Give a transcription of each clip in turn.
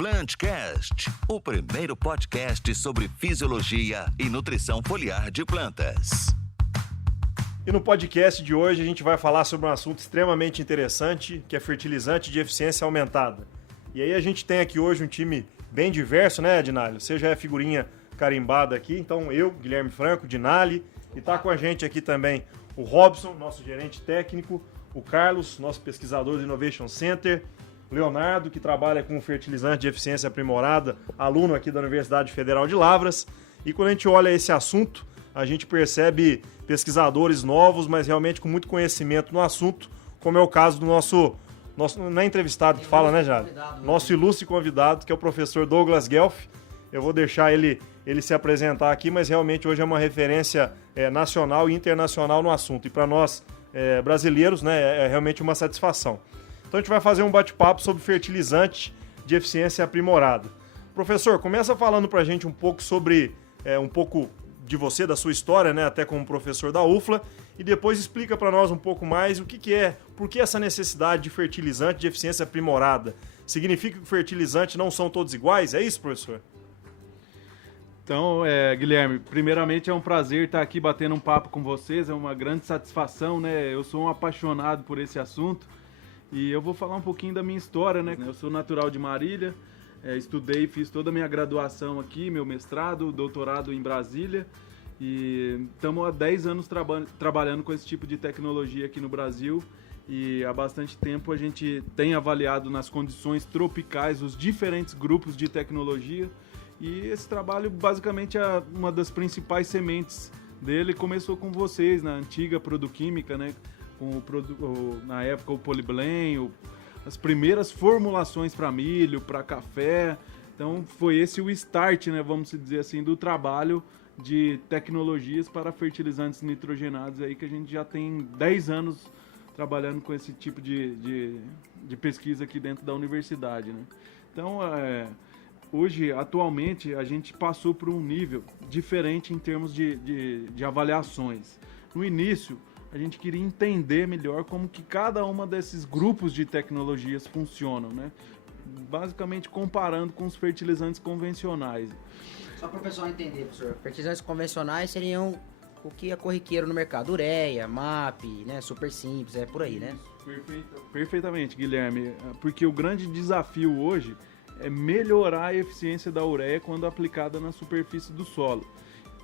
Plantcast, o primeiro podcast sobre fisiologia e nutrição foliar de plantas. E no podcast de hoje a gente vai falar sobre um assunto extremamente interessante, que é fertilizante de eficiência aumentada. E aí a gente tem aqui hoje um time bem diverso, né, Dinali? Você já é figurinha carimbada aqui, então eu, Guilherme Franco, Dinali, e tá com a gente aqui também o Robson, nosso gerente técnico, o Carlos, nosso pesquisador do Innovation Center, o Leonardo, que trabalha com fertilizante de eficiência aprimorada, aluno aqui da Universidade Federal de Lavras. E quando a gente olha esse assunto, a gente percebe pesquisadores novos, mas realmente com muito conhecimento no assunto, como é o caso do nosso não é entrevistado que fala, né, Jade? Nosso ilustre convidado, que é o professor Douglas Guelph. Eu vou deixar ele se apresentar aqui, mas realmente hoje é uma referência nacional e internacional no assunto. E para nós brasileiros, né, é realmente uma satisfação. Então a gente vai fazer um bate-papo sobre fertilizante de eficiência aprimorada. Professor, começa falando para a gente um pouco sobre um pouco de você, da sua história, né, até como professor da UFLA, e depois explica para nós um pouco mais o que é, por que essa necessidade de fertilizante de eficiência aprimorada. Significa que fertilizantes não são todos iguais? É isso, professor? Então, Guilherme, primeiramente é um prazer estar aqui batendo um papo com vocês, é uma grande satisfação, né? Eu sou um apaixonado por esse assunto e eu vou falar um pouquinho da minha história, né? Eu sou natural de Marília, estudei, fiz toda a minha graduação aqui, meu mestrado, doutorado em Brasília e estamos há 10 anos trabalhando com esse tipo de tecnologia aqui no Brasil e há bastante tempo a gente tem avaliado nas condições tropicais os diferentes grupos de tecnologia. E esse trabalho, basicamente, é uma das principais sementes dele. Começou com vocês, na antiga Produquímica, né? Com na época o Poliblém, as primeiras formulações para milho, para café. Então, foi esse o start, né? Vamos dizer assim, do trabalho de tecnologias para fertilizantes nitrogenados aí, que a gente já tem 10 anos trabalhando com esse tipo de pesquisa aqui dentro da universidade, né? Então, hoje, atualmente, a gente passou por um nível diferente em termos de avaliações. No início, a gente queria entender melhor como que cada uma desses grupos de tecnologias funcionam, né? Basicamente comparando com os fertilizantes convencionais. Só para o pessoal entender, professor, fertilizantes convencionais seriam o que é corriqueiro no mercado, ureia, MAP, né, super simples, é por aí, né? Perfeitamente, Guilherme, porque o grande desafio hoje é melhorar a eficiência da ureia quando aplicada na superfície do solo.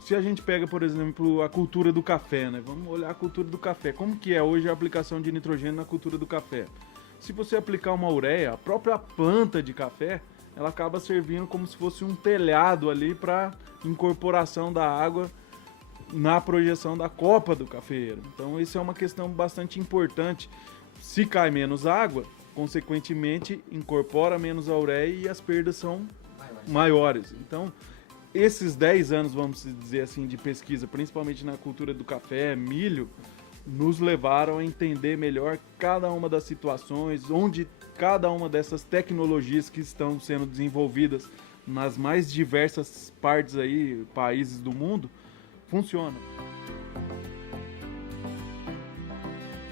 Se a gente pega, por exemplo, a cultura do café, né? Vamos olhar a cultura do café. Como que é hoje a aplicação de nitrogênio na cultura do café? Se você aplicar uma ureia, a própria planta de café, ela acaba servindo como se fosse um telhado ali para incorporação da água na projeção da copa do cafeeiro. Então, isso é uma questão bastante importante. Se cai menos água, consequentemente, incorpora menos a ureia e as perdas são maiores. Então, esses 10 anos, vamos dizer assim, de pesquisa, principalmente na cultura do café, milho, nos levaram a entender melhor cada uma das situações, onde cada uma dessas tecnologias que estão sendo desenvolvidas nas mais diversas partes aí, países do mundo, funcionam.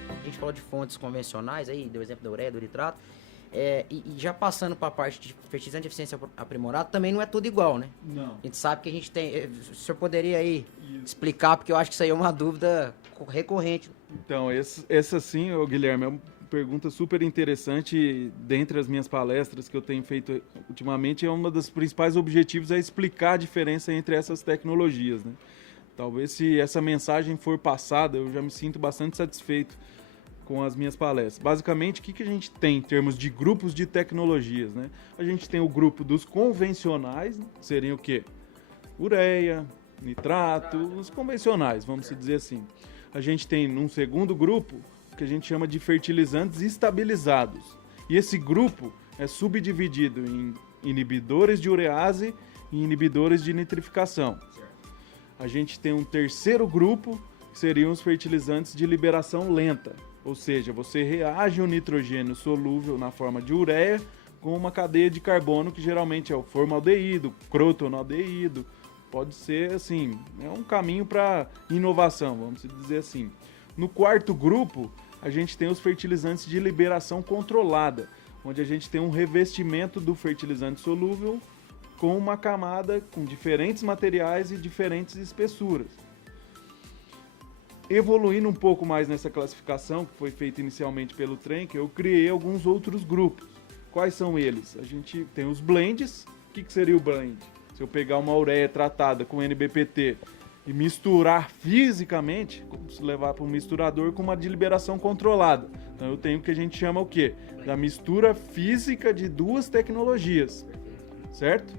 A gente falou de fontes convencionais, aí deu o exemplo da ureia, do nitrato, e já passando para a parte de fertilizante de eficiência aprimorada, também não é tudo igual, né? Não. A gente sabe que a gente tem... O senhor poderia aí explicar, porque eu acho que isso aí é uma dúvida recorrente. Então, essa sim, Guilherme, é uma pergunta super interessante. Dentre as minhas palestras que eu tenho feito ultimamente, um dos principais objetivos é explicar a diferença entre essas tecnologias, né? Talvez se essa mensagem for passada, eu já me sinto bastante satisfeito com as minhas palestras. Basicamente, o que a gente tem em termos de grupos de tecnologias, né? A gente tem o grupo dos convencionais, que seriam o quê? Ureia, nitrato, os convencionais, vamos dizer assim. A gente tem num segundo grupo o que a gente chama de fertilizantes estabilizados. E esse grupo é subdividido em inibidores de urease e inibidores de nitrificação. A gente tem um terceiro grupo, que seriam os fertilizantes de liberação lenta. Ou seja, você reage o nitrogênio solúvel na forma de ureia com uma cadeia de carbono que geralmente é o formaldeído, crotonaldeído. Pode ser, assim, é um caminho para inovação, vamos dizer assim. No quarto grupo, a gente tem os fertilizantes de liberação controlada. onde a gente tem um revestimento do fertilizante solúvel com uma camada com diferentes materiais e diferentes espessuras. Evoluindo um pouco mais nessa classificação, que foi feita inicialmente pelo Trenker, eu criei alguns outros grupos. Quais são eles? A gente tem os blends. O que seria o blend? Se eu pegar uma ureia tratada com NBPT e misturar fisicamente, como se levar para um misturador com uma de liberação controlada. Então eu tenho o que a gente chama o quê? Da mistura física de duas tecnologias, certo?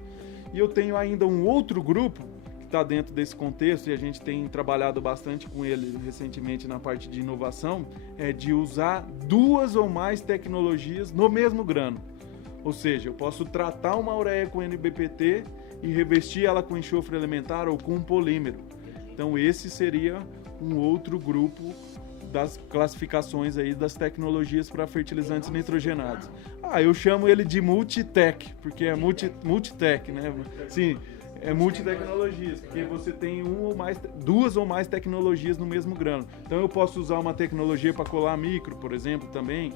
E eu tenho ainda um outro grupo que está dentro desse contexto, e a gente tem trabalhado bastante com ele recentemente na parte de inovação, é de usar duas ou mais tecnologias no mesmo grano. Ou seja, eu posso tratar uma ureia com NBPT e revestir ela com enxofre elementar ou com um polímero. Então esse seria um outro grupo das classificações aí das tecnologias para fertilizantes nitrogenados. Eu chamo ele de multitech, porque é multitech, né? Sim, é multitecnologias, porque você tem duas ou mais tecnologias no mesmo grano. Então eu posso usar uma tecnologia para colar micro, por exemplo, também.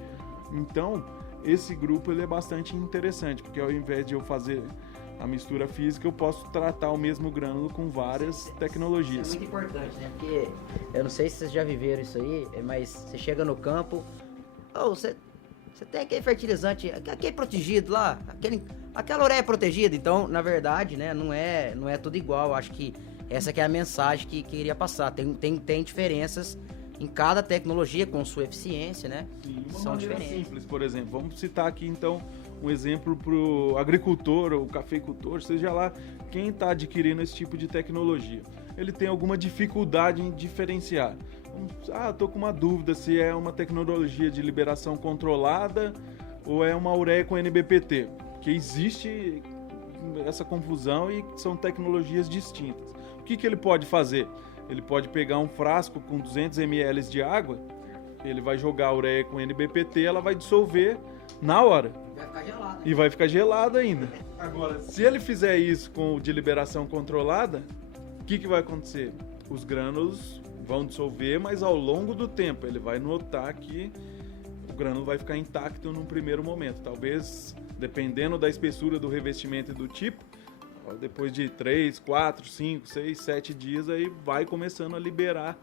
Então, esse grupo ele é bastante interessante, porque ao invés de eu fazer a mistura física, eu posso tratar o mesmo grânulo com várias tecnologias. Isso é muito importante, né? Porque eu não sei se vocês já viveram isso aí, mas você chega no campo, você tem aquele fertilizante, aquele protegido lá, aquela ureia protegida. Então, na verdade, né, não é tudo igual. Acho que essa que é a mensagem que queria passar. Tem diferenças em cada tecnologia com sua eficiência, né? Sim, são diferentes. Simples, por exemplo. Vamos citar aqui, então, um exemplo para o agricultor ou cafeicultor, seja lá quem está adquirindo esse tipo de tecnologia. Ele tem alguma dificuldade em diferenciar. Estou com uma dúvida se é uma tecnologia de liberação controlada ou é uma ureia com NBPT, porque existe essa confusão e são tecnologias distintas. O que ele pode fazer? Ele pode pegar um frasco com 200 ml de água, ele vai jogar a ureia com NBPT, ela vai dissolver na hora. Vai ficar gelado. E vai ficar gelado ainda. Agora, se ele fizer isso com o de liberação controlada, o que vai acontecer? Os grânulos vão dissolver, mas ao longo do tempo ele vai notar que o grânulo vai ficar intacto num primeiro momento. Talvez, dependendo da espessura do revestimento e do tipo, depois de 3, 4, 5, 6, 7 dias, aí vai começando a liberar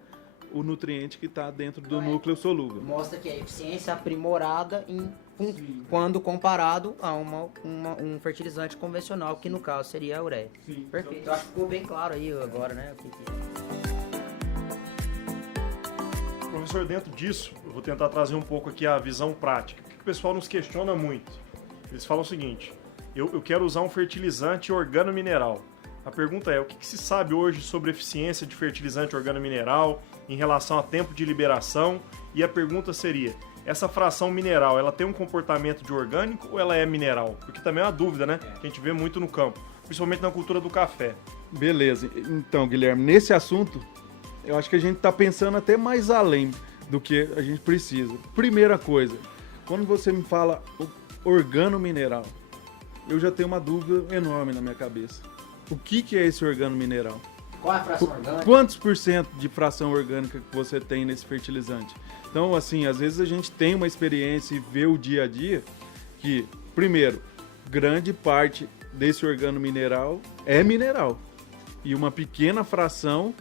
o nutriente que está dentro do núcleo solúvel. Mostra que a eficiência aprimorada quando comparado a um fertilizante convencional, que no caso seria a ureia. Sim. Perfeito. Eu acho que ficou bem claro aí agora, né? Professor, dentro disso, eu vou tentar trazer um pouco aqui a visão prática. O que o pessoal nos questiona muito? Eles falam o seguinte: eu quero usar um fertilizante organomineral. A pergunta é, o que se sabe hoje sobre eficiência de fertilizante organomineral em relação a tempo de liberação? E a pergunta seria, essa fração mineral, ela tem um comportamento de orgânico ou ela é mineral? Porque também é uma dúvida, né? Que a gente vê muito no campo, principalmente na cultura do café. Beleza. Então, Guilherme, nesse assunto, eu acho que a gente está pensando até mais além do que a gente precisa. Primeira coisa, quando você me fala organomineral, eu já tenho uma dúvida enorme na minha cabeça. O que é esse organomineral? Qual é a fração orgânica? Quantos por cento de fração orgânica que você tem nesse fertilizante? Então, assim, às vezes a gente tem uma experiência e vê o dia a dia que, primeiro, grande parte desse organomineral é mineral e uma pequena fração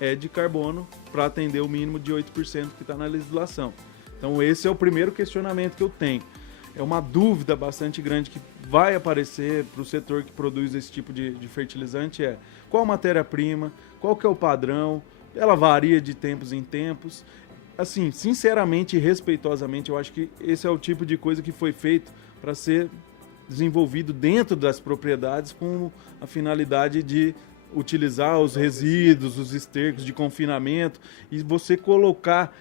é de carbono para atender o mínimo de 8% que está na legislação. Então, esse é o primeiro questionamento que eu tenho. É uma dúvida bastante grande que vai aparecer para o setor que produz esse tipo de fertilizante, qual matéria-prima, qual que é o padrão, ela varia de tempos em tempos. Assim, sinceramente e respeitosamente, eu acho que esse é o tipo de coisa que foi feito para ser desenvolvido dentro das propriedades com a finalidade de utilizar os resíduos, os estercos de confinamento e você colocar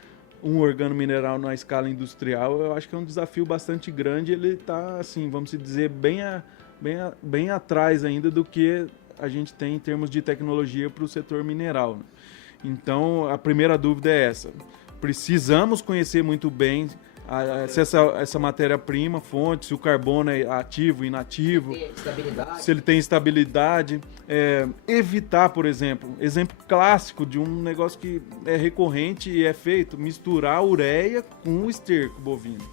um organomineral na escala industrial, eu acho que é um desafio bastante grande. Ele está, assim, vamos dizer, bem atrás ainda do que a gente tem em termos de tecnologia para o setor mineral, né? Então, a primeira dúvida é essa. Precisamos conhecer muito bem essa matéria-prima, fonte, se o carbono é ativo, inativo, se ele tem estabilidade. Evitar, por exemplo clássico de um negócio que é recorrente e é feito, misturar ureia com esterco bovino,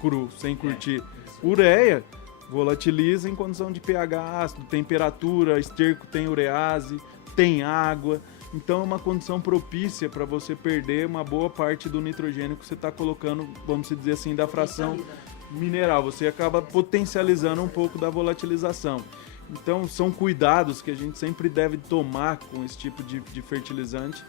cru, sem curtir. Ureia volatiliza em condição de pH ácido, temperatura, esterco tem urease, tem água. Então é uma condição propícia para você perder uma boa parte do nitrogênio que você está colocando, vamos dizer assim, da fração mineral. Você acaba potencializando um pouco da volatilização. Então são cuidados que a gente sempre deve tomar com esse tipo de fertilizante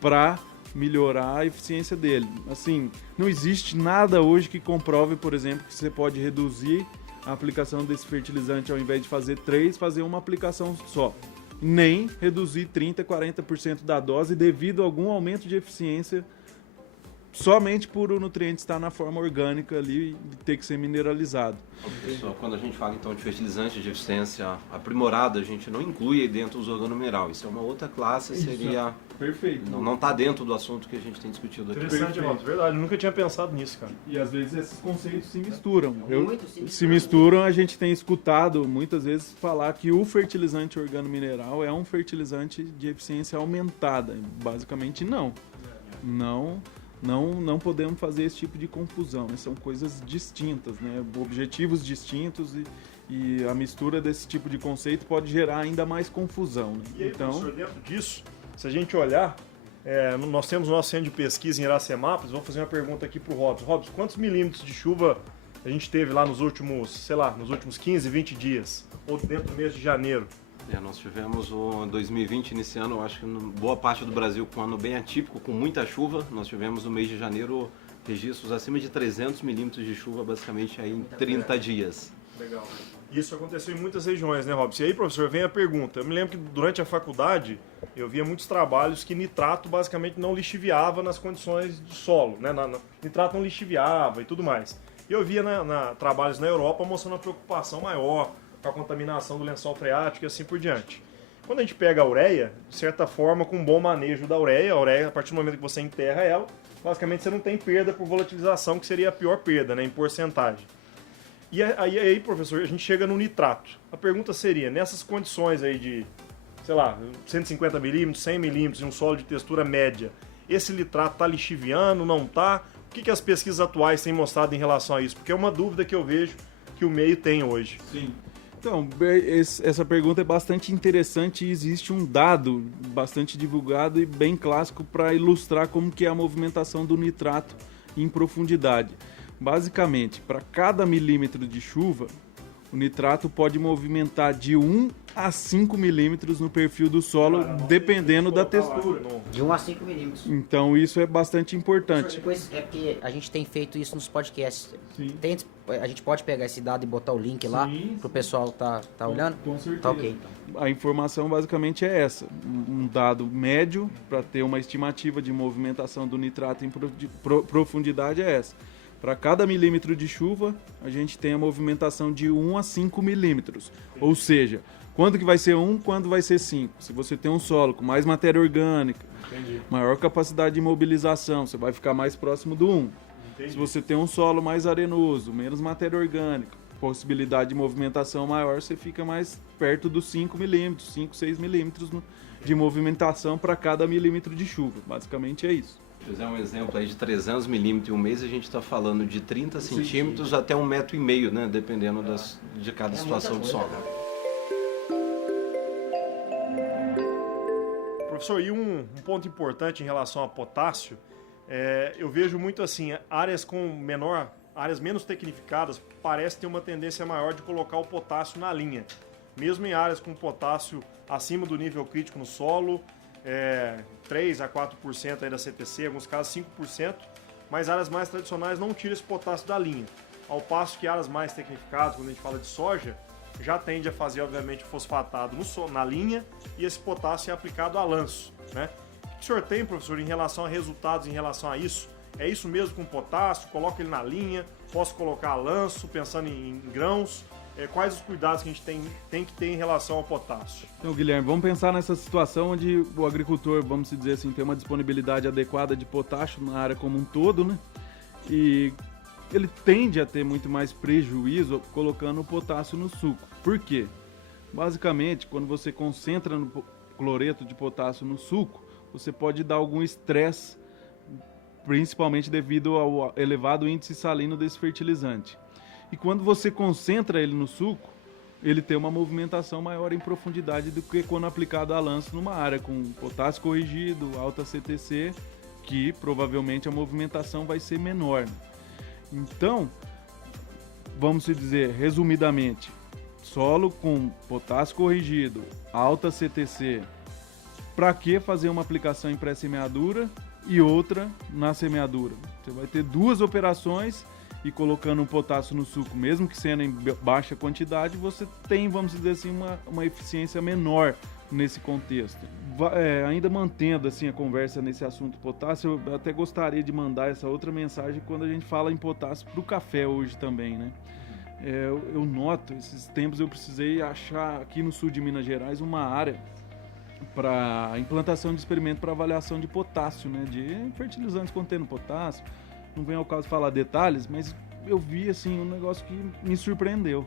para melhorar a eficiência dele. Assim, não existe nada hoje que comprove, por exemplo, que você pode reduzir a aplicação desse fertilizante ao invés de fazer 3, fazer uma aplicação só. Nem reduzir 30%, 40% da dose devido a algum aumento de eficiência somente por o nutriente estar na forma orgânica ali e ter que ser mineralizado. Pessoal, quando a gente fala então de fertilizante de eficiência aprimorada, a gente não inclui dentro os organomineral. Isso é uma outra classe, seria... Perfeito. Não está dentro do assunto que a gente tem discutido aqui. Interessante, Robson. Verdade, eu nunca tinha pensado nisso, cara. E às vezes esses conceitos se misturam. Muito Se misturam, a gente tem escutado muitas vezes falar que o fertilizante organomineral é um fertilizante de eficiência aumentada. Basicamente não. Não podemos fazer esse tipo de confusão, né? São coisas distintas, né? Objetivos distintos e a mistura desse tipo de conceito pode gerar ainda mais confusão. Né? E aí, professor, dentro disso, se a gente olhar, nós temos o nosso centro de pesquisa em Iracemápolis. Vou fazer uma pergunta aqui para o Robson. Robson, quantos milímetros de chuva a gente teve lá nos últimos 15, 20 dias? Ou dentro do mês de janeiro? Nós tivemos o 2020 iniciando, eu acho que boa parte do Brasil com um ano bem atípico, com muita chuva. Nós tivemos no mês de janeiro registros acima de 300 milímetros de chuva, basicamente aí em 30 dias. Legal. Isso aconteceu em muitas regiões, né, Robson? E aí, professor, vem a pergunta. Eu me lembro que durante a faculdade eu via muitos trabalhos que nitrato basicamente não lixiviava nas condições de solo, né? Nitrato não lixiviava e tudo mais. E eu via trabalhos na Europa mostrando uma preocupação maior com a contaminação do lençol freático e assim por diante. Quando a gente pega a ureia, de certa forma, com um bom manejo da ureia, a partir do momento que você enterra ela, basicamente você não tem perda por volatilização, que seria a pior perda, né, em porcentagem. E aí, professor, a gente chega no nitrato. A pergunta seria, nessas condições aí de, 150 milímetros, 100 milímetros em um solo de textura média, esse nitrato está lixiviando, não está? O que as pesquisas atuais têm mostrado em relação a isso? Porque é uma dúvida que eu vejo que o meio tem hoje. Sim. Então, essa pergunta é bastante interessante e existe um dado bastante divulgado e bem clássico para ilustrar como que é a movimentação do nitrato em profundidade. Basicamente, para cada milímetro de chuva, o nitrato pode movimentar de 1 a 5 milímetros no perfil do solo, dependendo da textura. De 1 a 5 milímetros. Então isso é bastante importante. Depois é porque a gente tem feito isso nos podcasts. Sim. A gente pode pegar esse dado e botar o link lá pro pessoal tá olhando? Com certeza. Tá ok, então. A informação basicamente é essa. Um dado médio para ter uma estimativa de movimentação do nitrato em profundidade é essa. Para cada milímetro de chuva, a gente tem a movimentação de 1 a 5 milímetros. Ou seja, quando que vai ser 1, quando vai ser 5? Se você tem um solo com mais matéria orgânica, maior capacidade de mobilização, você vai ficar mais próximo do 1. Se você tem um solo mais arenoso, menos matéria orgânica, possibilidade de movimentação maior, você fica mais perto dos 5 milímetros, 5, 6 milímetros de movimentação para cada milímetro de chuva. Basicamente é isso. Se fizer um exemplo aí de 300 milímetros em um mês, a gente está falando de 30 centímetros até 1,5 m, né? Dependendo de cada situação de solo. Professor, e um ponto importante em relação a potássio, eu vejo muito assim, áreas menos tecnificadas parece ter uma tendência maior de colocar o potássio na linha. Mesmo em áreas com potássio acima do nível crítico no solo, 3 a 4% aí da CTC, em alguns casos 5%, mas áreas mais tradicionais não tiram esse potássio da linha. Ao passo que áreas mais tecnificadas, quando a gente fala de soja, já tende a fazer, obviamente, o fosfatado na linha e esse potássio é aplicado a lanço, né? O que o senhor tem, professor, em relação a resultados, em relação a isso? É isso mesmo com potássio? Coloco ele na linha? Posso colocar a lanço, pensando em grãos? Quais os cuidados que a gente tem que ter em relação ao potássio? Então, Guilherme, vamos pensar nessa situação onde o agricultor, vamos dizer assim, tem uma disponibilidade adequada de potássio na área como um todo, né? E ele tende a ter muito mais prejuízo colocando o potássio no suco. Por quê? Basicamente, quando você concentra no cloreto de potássio no suco, você pode dar algum estresse, principalmente devido ao elevado índice salino desse fertilizante. e quando você concentra ele no suco, ele tem uma movimentação maior em profundidade do que quando aplicado a lanço numa área com potássio corrigido, alta CTC, que provavelmente a movimentação vai ser menor. Então, vamos dizer, resumidamente, solo com potássio corrigido, alta CTC, para que fazer uma aplicação em pré-semeadura e outra na semeadura? Você vai ter duas operações e colocando um potássio no suco, mesmo que sendo em baixa quantidade, você tem, vamos dizer assim, uma eficiência menor nesse contexto. Ainda mantendo assim a conversa nesse assunto potássio, eu até gostaria de mandar essa outra mensagem quando a gente fala em potássio para o café hoje também, né? Eu noto, esses tempos eu precisei achar aqui no sul de Minas Gerais uma área para implantação de experimento para avaliação de potássio, né? De fertilizantes contendo potássio. Não vem ao caso falar detalhes, mas eu vi assim um negócio que me surpreendeu.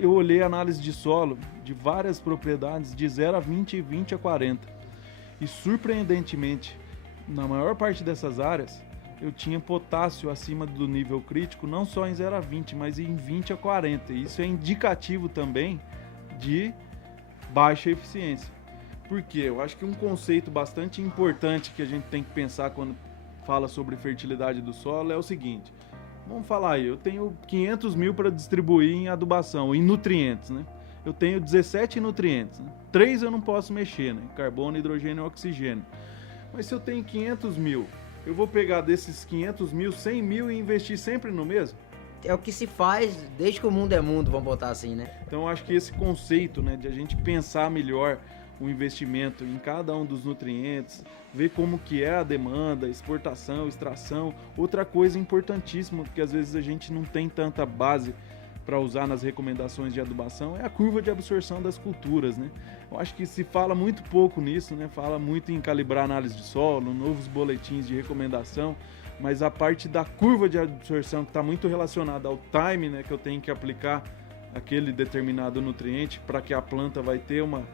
Eu olhei a análise de solo de várias propriedades de 0 a 20 e 20 a 40. E surpreendentemente, na maior parte dessas áreas, eu tinha potássio acima do nível crítico, não só em 0 a 20, mas em 20 a 40. Isso é indicativo também de baixa eficiência. Por quê? Eu acho que um conceito bastante importante que a gente tem que pensar quando fala sobre fertilidade do solo é o seguinte. Vamos falar aí, eu tenho 500 mil para distribuir em adubação, em nutrientes, né? Eu tenho 17 nutrientes, né? 3 eu não posso mexer, né? Carbono, hidrogênio e oxigênio. Mas se eu tenho 500 mil, eu vou pegar desses 500 mil, 100 mil e investir sempre no mesmo? É o que se faz desde que o mundo é mundo, vamos botar assim, né? Então eu acho que esse conceito, né, de a gente pensar melhor o investimento em cada um dos nutrientes, ver como que é a demanda, exportação, extração. Outra coisa importantíssima, que às vezes a gente não tem tanta base para usar nas recomendações de adubação, é a curva de absorção das culturas, né? Eu acho que se fala muito pouco nisso, né? Fala muito em calibrar análise de solo, novos boletins de recomendação, mas a parte da curva de absorção que está muito relacionada ao time, né, que eu tenho que aplicar aquele determinado nutriente para que a planta vai ter uma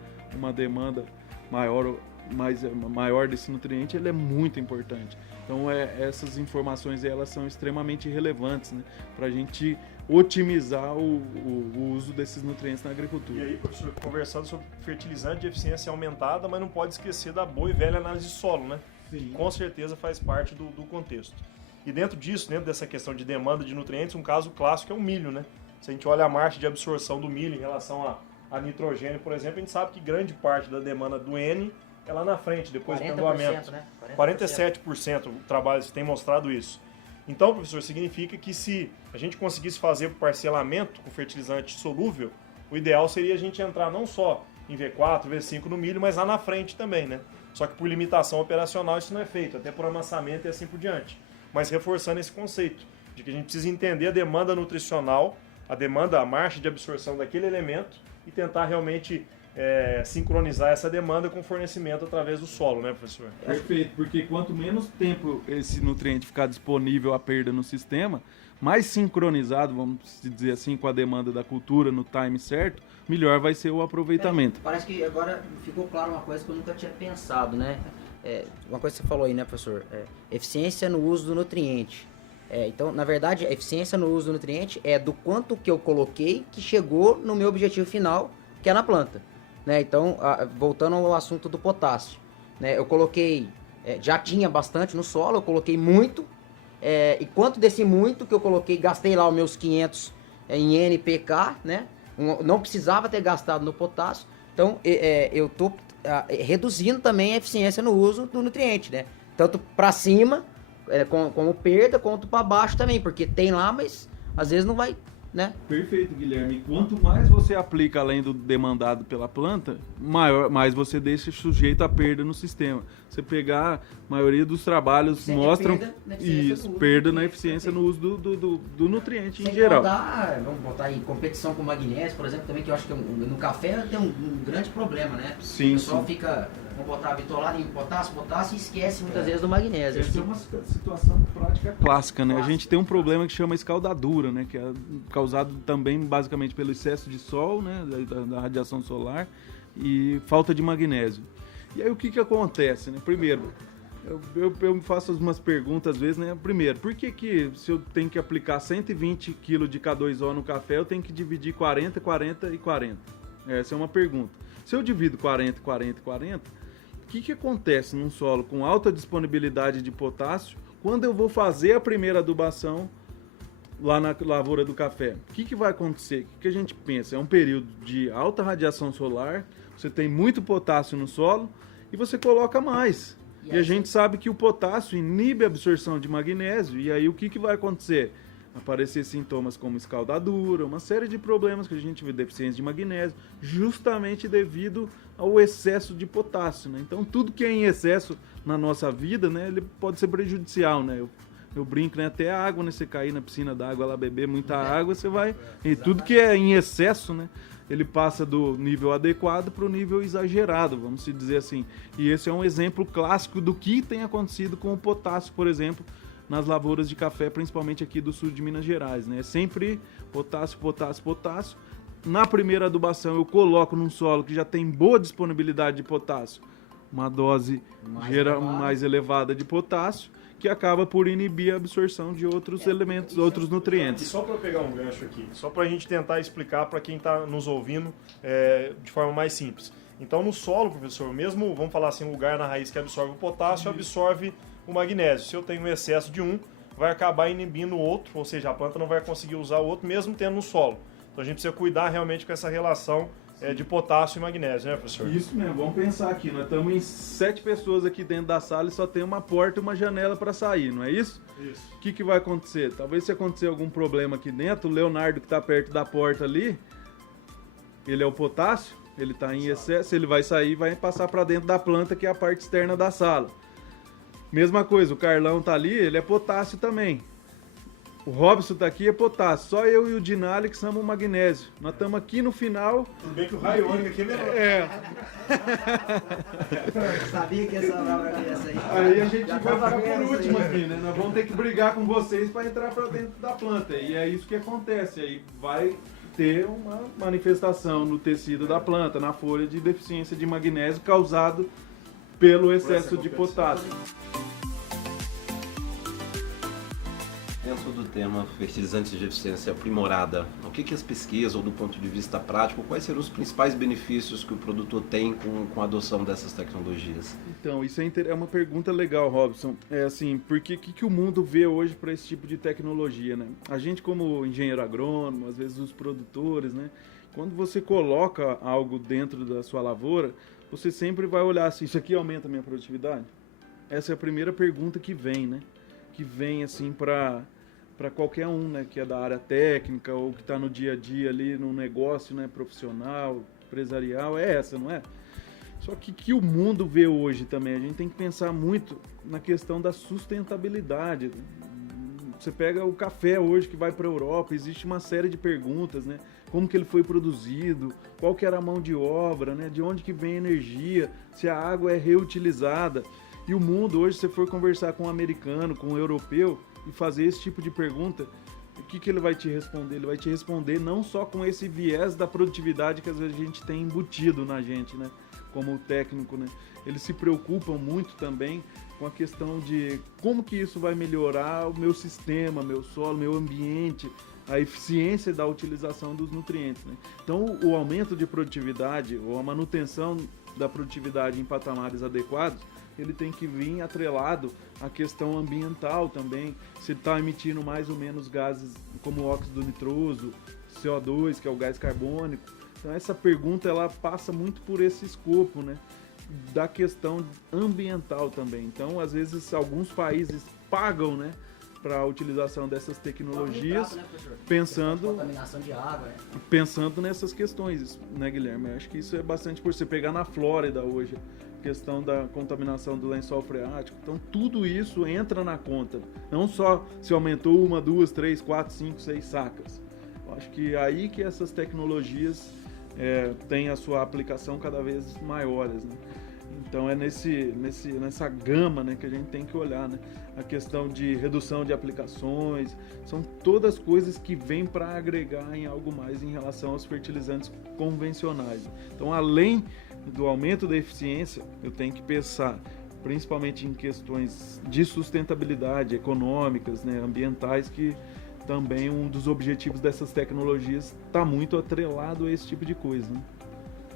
demanda maior desse nutriente, ele é muito importante. Então essas informações elas são extremamente relevantes, né, para a gente otimizar o uso desses nutrientes na agricultura. E aí, professor, conversando sobre fertilizante de eficiência aumentada, mas não pode esquecer da boa e velha análise de solo, né? Sim. Que com certeza faz parte do contexto. E dentro disso, dentro dessa questão de demanda de nutrientes, um caso clássico é o milho, né? Se a gente olha a marcha de absorção do milho em relação a nitrogênio, por exemplo, a gente sabe que grande parte da demanda do N é lá na frente, depois do pendoamento. Né? 47% o trabalho tem mostrado isso. Então, professor, significa que se a gente conseguisse fazer o parcelamento com fertilizante solúvel, o ideal seria a gente entrar não só em V4, V5 no milho, mas lá na frente também, né? Só que por limitação operacional isso não é feito, até por amassamento e assim por diante. Mas reforçando esse conceito de que a gente precisa entender a demanda nutricional, a marcha de absorção daquele elemento e tentar realmente sincronizar essa demanda com o fornecimento através do solo, né, professor? Perfeito, porque quanto menos tempo esse nutriente ficar disponível à perda no sistema, mais sincronizado, vamos dizer assim, com a demanda da cultura no time certo, melhor vai ser o aproveitamento. Parece que agora ficou claro uma coisa que eu nunca tinha pensado, né? Uma coisa que você falou aí, né, professor? Eficiência no uso do nutriente. Então, na verdade, a eficiência no uso do nutriente é do quanto que eu coloquei que chegou no meu objetivo final, que é na planta. Né? Então, voltando ao assunto do potássio, né? Eu coloquei, já tinha bastante no solo, eu coloquei muito, e quanto desse muito que eu coloquei, gastei lá os meus 500 em NPK, né? Não precisava ter gastado no potássio, então eu estou reduzindo também a eficiência no uso do nutriente, né? Tanto para cima, como perda, quanto para baixo também, porque tem lá, mas às vezes não vai, né? Perfeito, Guilherme. Quanto mais você aplica além do demandado pela planta, mais você deixa sujeito à perda no sistema. Você pegar, a maioria dos trabalhos mostram perda na eficiência no uso do nutriente em geral. Vamos botar aí competição com magnésio, por exemplo, também, que eu acho que no café tem um grande problema, né? Sim, o pessoal fica, vamos botar bitolado em potássio e esquece muitas vezes do magnésio. Essa é uma situação prática clássica, né? A gente tem um problema que chama escaldadura, né? Que é causado também basicamente pelo excesso de sol, né? Da radiação solar e falta de magnésio. E aí o que acontece, né? Primeiro, Eu faço umas perguntas às vezes, né? Primeiro, por que se eu tenho que aplicar 120 kg de K2O no café, eu tenho que dividir 40, 40 e 40? Essa é uma pergunta. Se eu divido 40, 40 e 40, o que acontece num solo com alta disponibilidade de potássio quando eu vou fazer a primeira adubação lá na lavoura do café? O que vai acontecer? O que a gente pensa? É um período de alta radiação solar, você tem muito potássio no solo e você coloca mais. E a gente sabe que o potássio inibe a absorção de magnésio, e aí o que vai acontecer? Aparecer sintomas como escaldadura, uma série de problemas que a gente vê, deficiência de magnésio, justamente devido ao excesso de potássio, né? Então tudo que é em excesso na nossa vida, né, ele pode ser prejudicial, né? Eu brinco, né? Até a água, né? Você cair na piscina d'água, lá beber muita água, você vai... E tudo que é em excesso, né? Ele passa do nível adequado para o nível exagerado, vamos dizer assim. E esse é um exemplo clássico do que tem acontecido com o potássio, por exemplo, nas lavouras de café, principalmente aqui do sul de Minas Gerais, né? Sempre potássio, potássio, potássio. Na primeira adubação eu coloco num solo que já tem boa disponibilidade de potássio, uma dose mais elevada de potássio, que acaba por inibir a absorção de outros elementos, outros nutrientes. E só para pegar um gancho aqui, só para a gente tentar explicar para quem está nos ouvindo de forma mais simples. Então, no solo, professor, mesmo, vamos falar assim, um lugar na raiz que absorve o potássio, absorve o magnésio. Se eu tenho um excesso de um, vai acabar inibindo o outro, ou seja, a planta não vai conseguir usar o outro, mesmo tendo no solo. Então, a gente precisa cuidar realmente com essa relação de potássio e magnésio, né, professor? Isso mesmo, vamos pensar aqui. Nós estamos em 7 pessoas aqui dentro da sala e só tem uma porta e uma janela para sair, não é isso? Isso. O que vai acontecer? Talvez se acontecer algum problema aqui dentro, o Leonardo que está perto da porta ali, ele é o potássio, ele está em excesso, ele vai sair e vai passar para dentro da planta, que é a parte externa da sala. Mesma coisa, o Carlão está ali, ele é potássio também. O Robson tá aqui, é potássio. Só eu e o Dinali que somos magnésio. Nós estamos aqui no final. Tudo bem que o raio ônico aqui é menor. Sabia que essa palavra ia essa aí. Aí a gente vai ficar por último aqui, né? Nós vamos ter que brigar com vocês para entrar para dentro da planta. E é isso que acontece. Aí vai ter uma manifestação no tecido da planta, na folha, de deficiência de magnésio causado pelo excesso de potássio. Dentro do tema fertilizantes de eficiência aprimorada, o que as pesquisas, ou do ponto de vista prático, quais serão os principais benefícios que o produtor tem com a adoção dessas tecnologias? Então, isso é uma pergunta legal, Robson. É assim, porque que o mundo vê hoje para esse tipo de tecnologia, né? A gente, como engenheiro agrônomo, às vezes os produtores, né? Quando você coloca algo dentro da sua lavoura, você sempre vai olhar assim, isso aqui aumenta a minha produtividade? Essa é a primeira pergunta que vem, né? Que vem assim para qualquer um, né, que é da área técnica ou que está no dia a dia ali no negócio, né, profissional, empresarial, é essa, não é? Só que o mundo vê hoje também, a gente tem que pensar muito na questão da sustentabilidade. Você pega o café hoje que vai para a Europa, existe uma série de perguntas, né? Como que ele foi produzido, qual que era a mão de obra, né? De onde que vem a energia, se a água é reutilizada. E o mundo hoje, se você for conversar com um americano, com um europeu e fazer esse tipo de pergunta, o que ele vai te responder? Ele vai te responder não só com esse viés da produtividade que às vezes a gente tem embutido na gente, né? Como técnico, né? Eles se preocupam muito também com a questão de como que isso vai melhorar o meu sistema, meu solo, meu ambiente, a eficiência da utilização dos nutrientes, né? Então, o aumento de produtividade ou a manutenção da produtividade em patamares adequados, ele tem que vir atrelado à questão ambiental também, se está emitindo mais ou menos gases como o óxido nitroso, CO2, que é o gás carbônico. Então essa pergunta ela passa muito por esse escopo, né, da questão ambiental também. Então às vezes alguns países pagam, né, para a utilização dessas tecnologias, né, contaminação de água, né? Pensando nessas questões, né, Guilherme? Eu acho que isso é bastante por você pegar na Flórida hoje, questão da contaminação do lençol freático. Então tudo isso entra na conta. Não só se aumentou 1, 2, 3, 4, 5, 6 sacas. Eu acho que é aí que essas tecnologias têm a sua aplicação cada vez maiores, né? Então é nessa gama, né, que a gente tem que olhar, né? A questão de redução de aplicações, são todas coisas que vêm para agregar em algo mais em relação aos fertilizantes convencionais. Então, além do aumento da eficiência, eu tenho que pensar principalmente em questões de sustentabilidade, econômicas, né, ambientais, que também um dos objetivos dessas tecnologias está muito atrelado a esse tipo de coisa, né?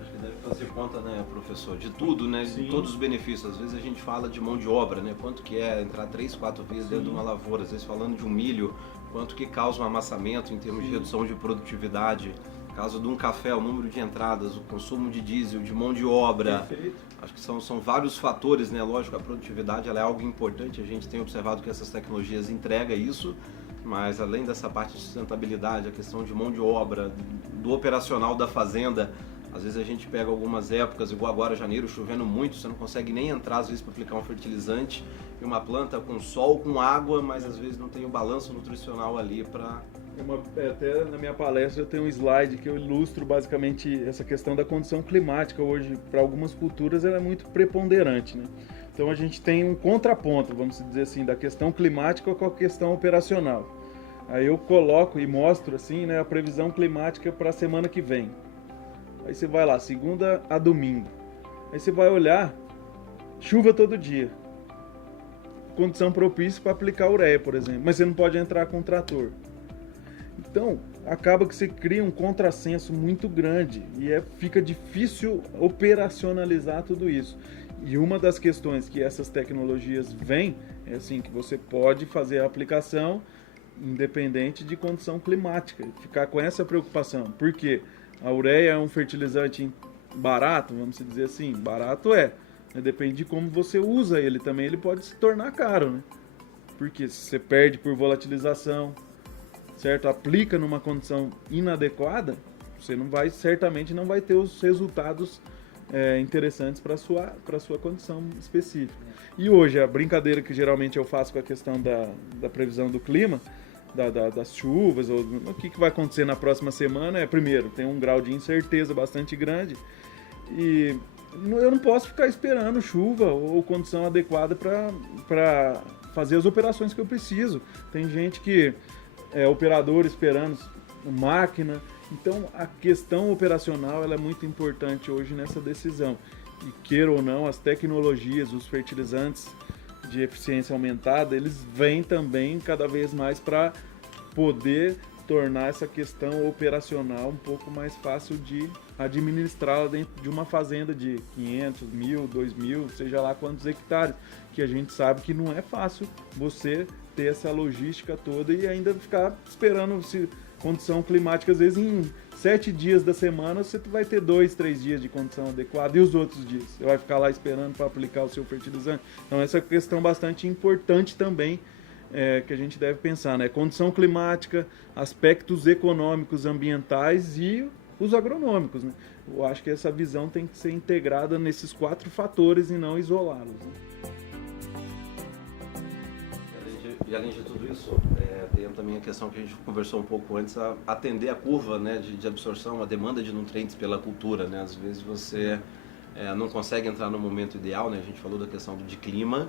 Acho que deve fazer conta, né, professor, de tudo, né, Sim. de todos os benefícios. Às vezes a gente fala de mão de obra, né, quanto que é entrar 3, 4 vezes dentro de uma lavoura, às vezes falando de um milho, quanto que causa um amassamento em termos de redução de produtividade. Caso de um café, o número de entradas, o consumo de diesel, de mão de obra. Perfeito. Acho que são vários fatores, né? Lógico, a produtividade ela é algo importante, a gente tem observado que essas tecnologias entregam isso, mas além dessa parte de sustentabilidade, a questão de mão de obra, do operacional da fazenda, às vezes a gente pega algumas épocas, igual agora janeiro, chovendo muito, você não consegue nem entrar às vezes para aplicar um fertilizante, e uma planta com sol, com água, mas às vezes não tem o balanço nutricional ali para... Até na minha palestra eu tenho um slide que eu ilustro basicamente essa questão da condição climática hoje, para algumas culturas ela é muito preponderante, né? Então a gente tem um contraponto, vamos dizer assim, da questão climática com a questão operacional. Aí eu coloco e mostro assim, né, a previsão climática para a semana que vem. Aí você vai lá, segunda a domingo. Aí você vai olhar, chuva todo dia. Condição propícia para aplicar ureia, por exemplo. Mas você não pode entrar com trator. Então, acaba que você cria um contrassenso muito grande e fica difícil operacionalizar tudo isso. E uma das questões que essas tecnologias vêm é assim, que você pode fazer a aplicação independente de condição climática, ficar com essa preocupação. Por quê? A ureia é um fertilizante barato, vamos dizer assim, barato depende de como você usa ele também, ele pode se tornar caro, né? Porque você perde por volatilização, certo? Aplica numa condição inadequada, você certamente não vai ter os resultados interessantes para a sua condição específica. E hoje, a brincadeira que geralmente eu faço com a questão da previsão do clima, das chuvas, ou o que vai acontecer na próxima semana, primeiro, tem um grau de incerteza bastante grande, e eu não posso ficar esperando chuva ou condição adequada para fazer as operações que eu preciso. Tem gente que operador esperando máquina. Então, a questão operacional ela é muito importante hoje nessa decisão. E queira ou não, as tecnologias, os fertilizantes de eficiência aumentada, eles vêm também cada vez mais para poder tornar essa questão operacional um pouco mais fácil de administrá-la dentro de uma fazenda de 500, 1.000, 2.000, seja lá quantos hectares, que a gente sabe que não é fácil você ter essa logística toda e ainda ficar esperando condição climática. Às vezes em 7 dias da semana você vai ter 2, 3 dias de condição adequada, e os outros dias? Você vai ficar lá esperando para aplicar o seu fertilizante? Então essa é uma questão bastante importante também, que a gente deve pensar, né? Condição climática, aspectos econômicos, ambientais e os agronômicos, né? Eu acho que essa visão tem que ser integrada nesses 4 fatores e não isolá-los, né? E além de tudo isso, tem também a questão que a gente conversou um pouco antes, atender a curva, né, de absorção, a demanda de nutrientes pela cultura, né? Às vezes você não consegue entrar no momento ideal, né? A gente falou da questão de clima,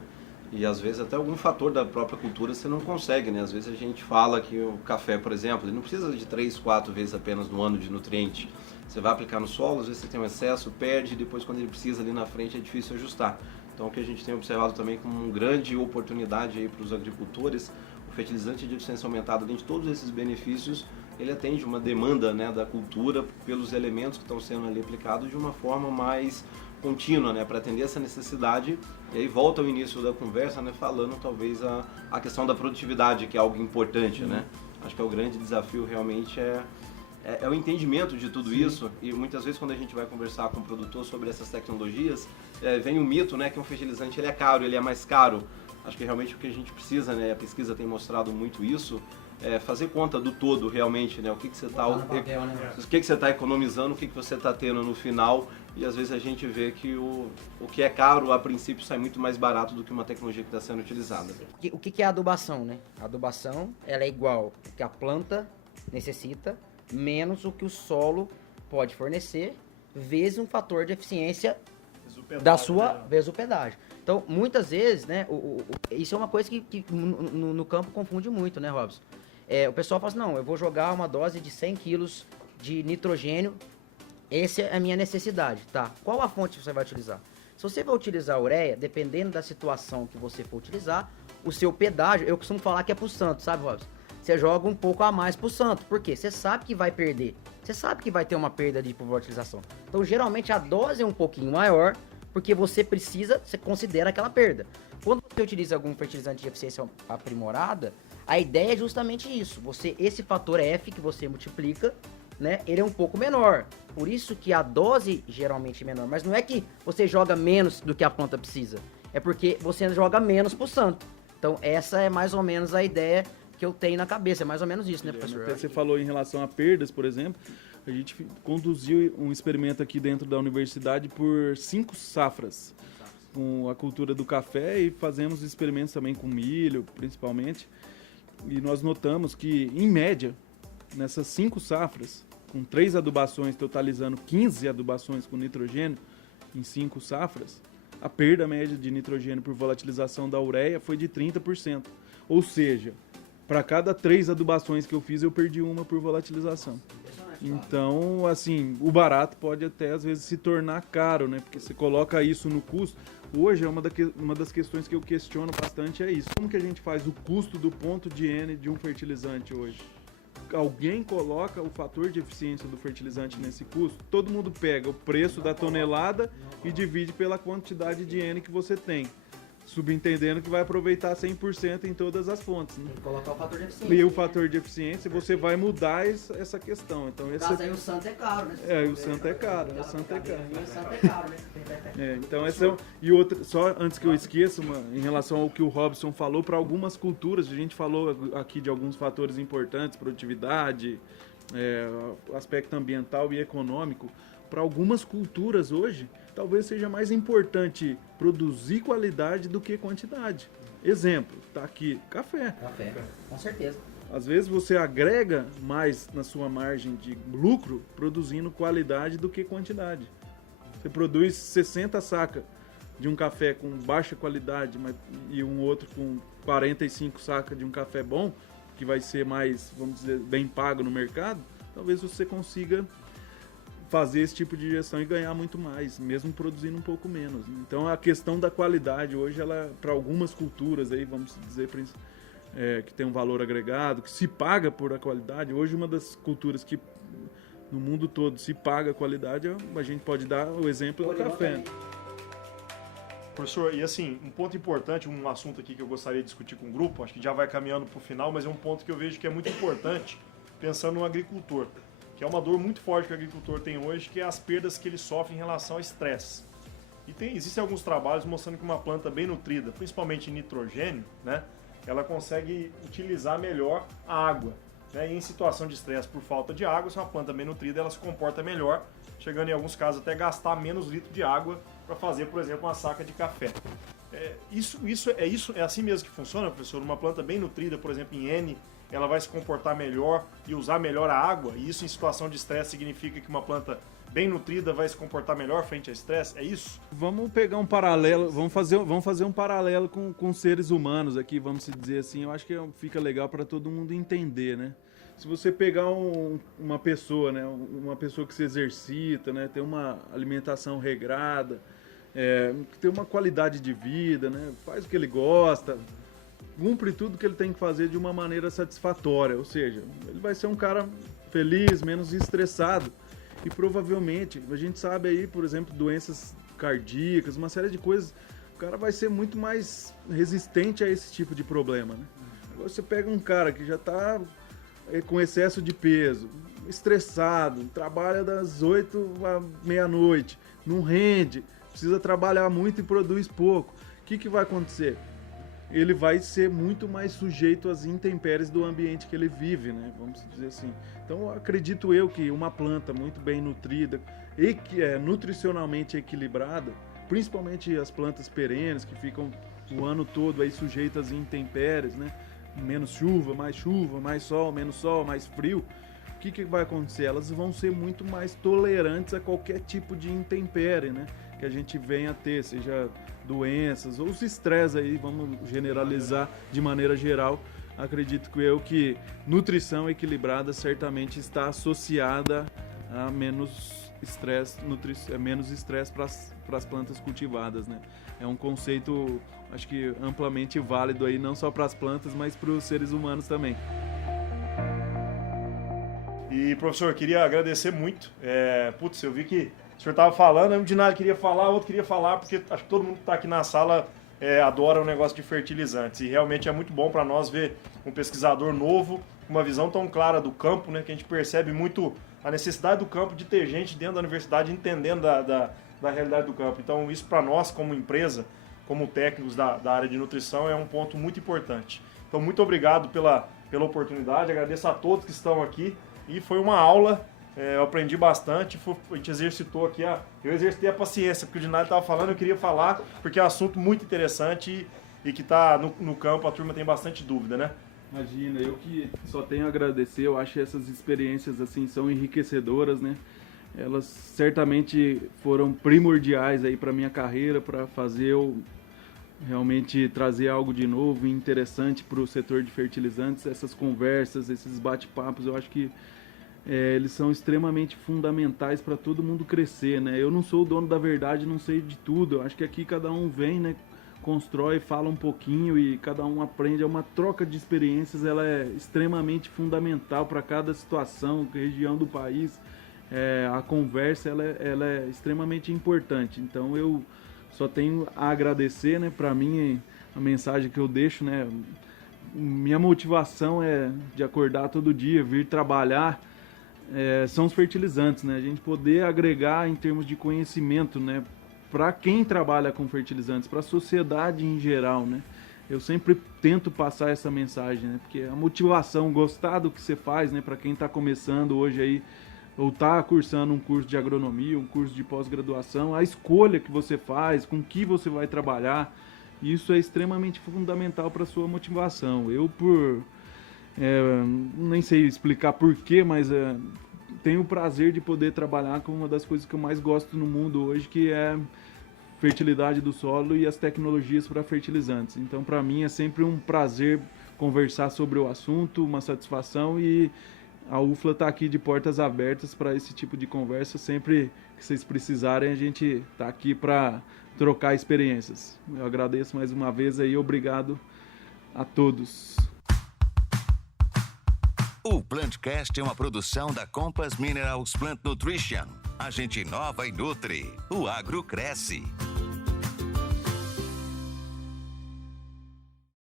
e às vezes até algum fator da própria cultura você não consegue, né? Às vezes a gente fala que o café, por exemplo, ele não precisa de 3, 4 vezes apenas no ano de nutriente. Você vai aplicar no solo, às vezes você tem um excesso, perde, e depois quando ele precisa ali na frente é difícil ajustar. Então, o que a gente tem observado também como uma grande oportunidade aí para os agricultores, o fertilizante de eficiência aumentada, além de todos esses benefícios, ele atende uma demanda, né, da cultura pelos elementos que estão sendo ali aplicados de uma forma mais contínua, né, para atender essa necessidade. E aí volta ao início da conversa, né, falando talvez a questão da produtividade, que é algo importante, né? Acho que é o grande desafio realmente é o entendimento de tudo isso, e muitas vezes quando a gente vai conversar com o produtor sobre essas tecnologias, vem o mito, né, que um fertilizante ele é caro, ele é mais caro. Acho que realmente o que a gente precisa, né, a pesquisa tem mostrado muito isso, fazer conta do todo realmente, né, o que você está economizando, o que você está tendo no final, e às vezes a gente vê que o que é caro a princípio sai muito mais barato do que uma tecnologia que está sendo utilizada. O que é a adubação, né? A adubação ela é igual ao que a planta necessita, menos o que o solo pode fornecer, vezes um fator de eficiência da sua vezes o pedágio. Então, muitas vezes, né, isso é uma coisa que no campo confunde muito, né, Robson? O pessoal fala assim, não, eu vou jogar uma dose de 100 quilos de nitrogênio, essa é a minha necessidade, tá? Qual a fonte você vai utilizar? Se você vai utilizar ureia, dependendo da situação que você for utilizar, o seu pedágio, eu costumo falar que é pro santo, sabe, Robson? Você joga um pouco a mais pro santo, porque você sabe que vai perder, você sabe que vai ter uma perda de volatilização. Então, geralmente, a dose é um pouquinho maior, porque você considera aquela perda. Quando você utiliza algum fertilizante de eficiência aprimorada, a ideia é justamente isso. Esse fator F que você multiplica, né, ele é um pouco menor. Por isso que a dose geralmente é menor. Mas não é que você joga menos do que a planta precisa. É porque você joga menos pro santo. Então essa é mais ou menos a ideia que eu tenho na cabeça. É mais ou menos isso, né, professor? Até você falou em relação a perdas, por exemplo. A gente conduziu um experimento aqui dentro da universidade por 5 safras. Com a cultura do café e fazemos experimentos também com milho, principalmente. E nós notamos que, em média, nessas 5 safras, com 3 adubações, totalizando 15 adubações com nitrogênio em 5 safras, a perda média de nitrogênio por volatilização da ureia foi de 30%. Ou seja, para cada 3 adubações que eu fiz, eu perdi uma por volatilização. Então, assim, o barato pode até, às vezes, se tornar caro, né? Porque você coloca isso no custo. Hoje, uma das questões que eu questiono bastante é isso. Como que a gente faz o custo do ponto de N de um fertilizante hoje? Alguém coloca o fator de eficiência do fertilizante nesse custo? Todo mundo pega o preço da tonelada e divide pela quantidade de N que você tem. Subentendendo que vai aproveitar 100% em todas as fontes, né? Tem que colocar o fator de eficiência. E o fator de eficiência, você vai mudar essa questão. Então, no caso aí o santo é caro, né? o santo é caro, o santo é caro. O santo é caro, né? Então essa é... E outra, só antes que eu esqueça, em relação ao que o Robson falou, para algumas culturas, a gente falou aqui de alguns fatores importantes, produtividade, aspecto ambiental e econômico. Para algumas culturas hoje, talvez seja mais importante produzir qualidade do que quantidade. Exemplo, tá aqui, café. Café, com certeza. Às vezes você agrega mais na sua margem de lucro produzindo qualidade do que quantidade. Você produz 60 sacas de um café com baixa qualidade e um outro com 45 sacas de um café bom, que vai ser mais, vamos dizer, bem pago no mercado, talvez você consiga fazer esse tipo de gestão e ganhar muito mais, mesmo produzindo um pouco menos. Então a questão da qualidade hoje, ela para algumas culturas aí, vamos dizer, que tem um valor agregado, que se paga por a qualidade. Hoje uma das culturas que no mundo todo se paga a qualidade, a gente pode dar o exemplo do café. Professor, e assim, um ponto importante, um assunto aqui que eu gostaria de discutir com o grupo, acho que já vai caminhando para o final, mas é um ponto que eu vejo que é muito importante, pensando no agricultor, que é uma dor muito forte que o agricultor tem hoje, que é as perdas que ele sofre em relação ao estresse. E existem alguns trabalhos mostrando que uma planta bem nutrida, principalmente em nitrogênio, né, ela consegue utilizar melhor a água. Né, e em situação de estresse por falta de água, se uma planta bem nutrida, ela se comporta melhor, chegando em alguns casos até gastar menos litro de água para fazer, por exemplo, uma saca de café. É assim mesmo que funciona, professor? Uma planta bem nutrida, por exemplo, em N, ela vai se comportar melhor e usar melhor a água, e isso em situação de estresse significa que uma planta bem nutrida vai se comportar melhor frente ao estresse? É isso? Vamos pegar um paralelo, vamos fazer um paralelo com seres humanos aqui, vamos dizer assim. Eu acho que fica legal para todo mundo entender, né? Se você pegar uma pessoa, né, uma pessoa que se exercita, né, tem uma alimentação regrada, que tem uma qualidade de vida, né, faz o que ele gosta, cumpre tudo que ele tem que fazer de uma maneira satisfatória, ou seja, ele vai ser um cara feliz, menos estressado. E provavelmente, a gente sabe aí, por exemplo, doenças cardíacas, uma série de coisas, o cara vai ser muito mais resistente a esse tipo de problema, né? Agora você pega um cara que já está com excesso de peso, estressado, trabalha das 8 à meia-noite, não rende, precisa trabalhar muito e produz pouco. O que vai acontecer? Ele vai ser muito mais sujeito às intempéries do ambiente que ele vive, né? Vamos dizer assim. Então, acredito eu que uma planta muito bem nutrida e que é nutricionalmente equilibrada, principalmente as plantas perenes que ficam o ano todo aí sujeitas às intempéries, né? Menos chuva, mais sol, menos sol, mais frio. O que vai acontecer? Elas vão ser muito mais tolerantes a qualquer tipo de intempérie, né? Que a gente venha a ter, seja doenças ou os estresses aí, vamos generalizar de maneira geral. Acredito que nutrição equilibrada certamente está associada há menos estresse para as plantas cultivadas, né? É um conceito, acho que amplamente válido aí, não só para as plantas, mas para os seres humanos também. E, professor, queria agradecer muito. Eu vi que o senhor estava falando, um de nada queria falar, outro queria falar, porque acho que todo mundo que está aqui na sala adora o negócio de fertilizantes. E realmente é muito bom para nós ver um pesquisador novo, com uma visão tão clara do campo, né, que a gente percebe muito a necessidade do campo de ter gente dentro da universidade entendendo da realidade do campo. Então, isso para nós, como empresa, como técnicos da área de nutrição, é um ponto muito importante. Então, muito obrigado pela oportunidade, agradeço a todos que estão aqui. E foi uma aula, eu aprendi bastante, a gente exercitou aqui, eu exercitei a paciência, porque o Dinalho estava falando, eu queria falar, porque é um assunto muito interessante e que está no campo, a turma tem bastante dúvida, né? Imagina, eu que só tenho a agradecer, eu acho que essas experiências assim são enriquecedoras, né? Elas certamente foram primordiais aí para minha carreira, para fazer eu realmente trazer algo de novo e interessante para o setor de fertilizantes. Essas conversas, esses bate-papos, eu acho que eles são extremamente fundamentais para todo mundo crescer, né? Eu não sou o dono da verdade, não sei de tudo. Eu acho que aqui cada um vem, né, constrói, fala um pouquinho e cada um aprende. É uma troca de experiências, ela é extremamente fundamental para cada situação, região do país. A conversa ela é extremamente importante. Então eu só tenho a agradecer, né? Para mim, a mensagem que eu deixo, né? Minha motivação de acordar todo dia, vir trabalhar, são os fertilizantes, né? A gente poder agregar em termos de conhecimento, né? Para quem trabalha com fertilizantes, para a sociedade em geral, né? Eu sempre tento passar essa mensagem, né? Porque a motivação, gostar do que você faz, né? Para quem está começando hoje aí, ou está cursando um curso de agronomia, um curso de pós-graduação, a escolha que você faz, com que você vai trabalhar, isso é extremamente fundamental para a sua motivação. Eu, nem sei explicar porquê, mas tenho o prazer de poder trabalhar com uma das coisas que eu mais gosto no mundo hoje, que é fertilidade do solo e as tecnologias para fertilizantes. Então, para mim, é sempre um prazer conversar sobre o assunto, uma satisfação, e a UFLA está aqui de portas abertas para esse tipo de conversa. Sempre que vocês precisarem, a gente está aqui para trocar experiências. Eu agradeço mais uma vez aí, obrigado a todos. O Plantcast é uma produção da Compass Minerals Plant Nutrition. A gente inova e nutre. O agro cresce.